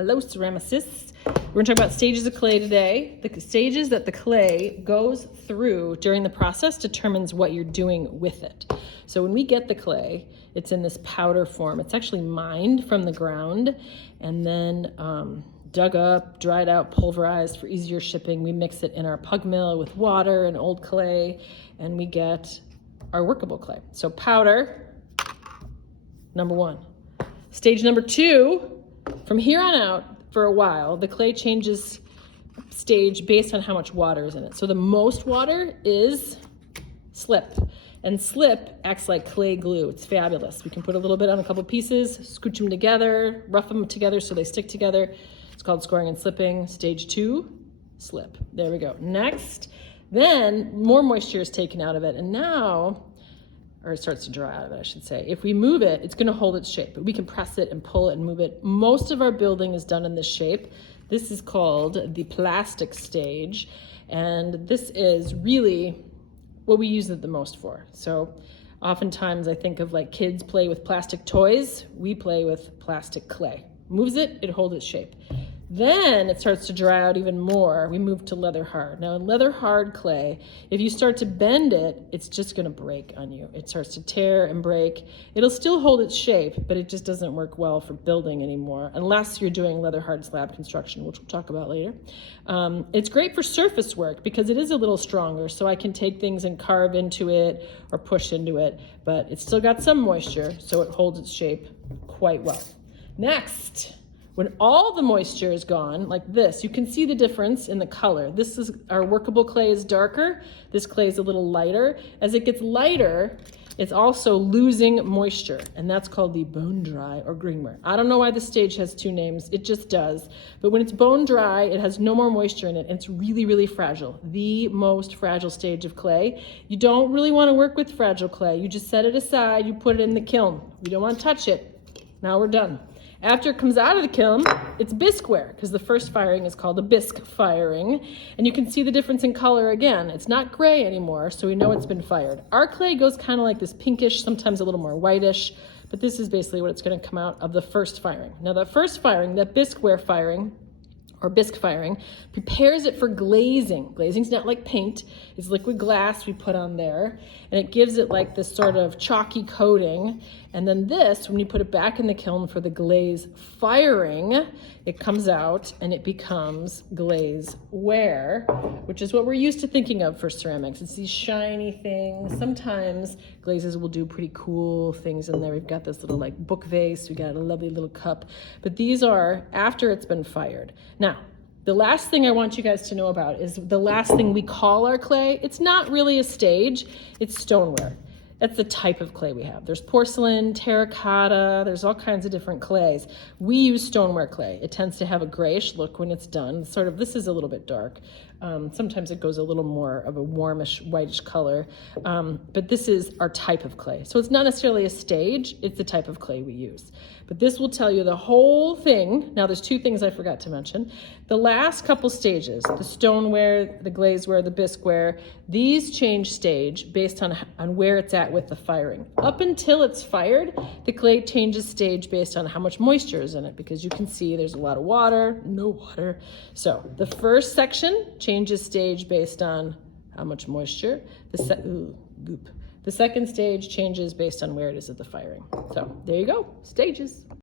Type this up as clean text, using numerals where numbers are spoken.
Hello, ceramicists. We're going to talk about stages of clay today. The stages that the clay goes through during the process determines what you're doing with it. So when we get the clay, it's in this powder form. It's actually mined from the ground and then dug up, dried out, pulverized for easier shipping. We mix it in our pug mill with water and old clay, and we get our workable clay. So powder, number one. Stage number two, from here on out, for a while, the clay changes stage based on how much water is in it. So the most water is slip. And slip acts like clay glue. It's fabulous. We can put a little bit on a couple pieces, scooch them together, rough them together so they stick together. It's called scoring and slipping. Stage two, slip. There we go. Next, then more moisture is taken out of it. And now, or it starts to dry out of it, I should say. If we move it, it's gonna hold its shape, but we can press it and pull it and move it. Most of our building is done in this shape. This is called the plastic stage, and this is really what we use it the most for. So oftentimes I think of like kids play with plastic toys, we play with plastic clay. Moves it, it holds its shape. Then it starts to dry out even more. We move to leather hard. Now in leather hard clay, if you start to bend it, it's just gonna break on you. It starts to tear and break. It'll still hold its shape, but it just doesn't work well for building anymore, unless you're doing leather hard slab construction, which we'll talk about later. It's great for surface work because it is a little stronger, so I can take things and carve into it or push into it, but it's still got some moisture, so it holds its shape quite well. Next, when all the moisture is gone, like this, you can see the difference in the color. This is, our workable clay is darker. This clay is a little lighter. As it gets lighter, it's also losing moisture, and that's called the bone dry or greenware. I don't know why the stage has two names, it just does. But when it's bone dry, it has no more moisture in it, and it's really, really fragile. The most fragile stage of clay. You don't really want to work with fragile clay. You just set it aside, you put it in the kiln. You don't want to touch it. Now we're done. After it comes out of the kiln, it's bisqueware, because the first firing is called a bisque firing. And you can see the difference in color again. It's not gray anymore, so we know it's been fired. Our clay goes kind of like this pinkish, sometimes a little more whitish, but this is basically what it's going to come out of the first firing. Now that first firing, that bisqueware firing, or bisque firing, prepares it for glazing. Glazing's not like paint, it's liquid glass we put on there, and it gives it like this sort of chalky coating. And then this, when you put it back in the kiln for the glaze firing, it comes out and it becomes glazeware, which is what we're used to thinking of for ceramics. It's these shiny things. Sometimes glazes will do pretty cool things in there. We've got this little like book vase, we got a lovely little cup, but these are after it's been fired. Now, the last thing I want you guys to know about is the last thing we call our clay. It's not really a stage, it's stoneware. That's the type of clay we have. There's porcelain, terracotta, there's all kinds of different clays. We use stoneware clay. It tends to have a grayish look when it's done. Sort of, this is a little bit dark. Sometimes it goes a little more of a warmish, whitish color. But this is our type of clay. So it's not necessarily a stage, it's the type of clay we use. But this will tell you the whole thing. Now there's two things I forgot to mention. The last couple stages, the stoneware, the glazeware, the bisqueware, these change stage based on where it's at with the firing. Up until it's fired, the clay changes stage based on how much moisture is in it, because you can see there's a lot of water, no water. So the first section changes stage based on how much moisture. The second stage changes based on where it is at the firing. So there you go, stages.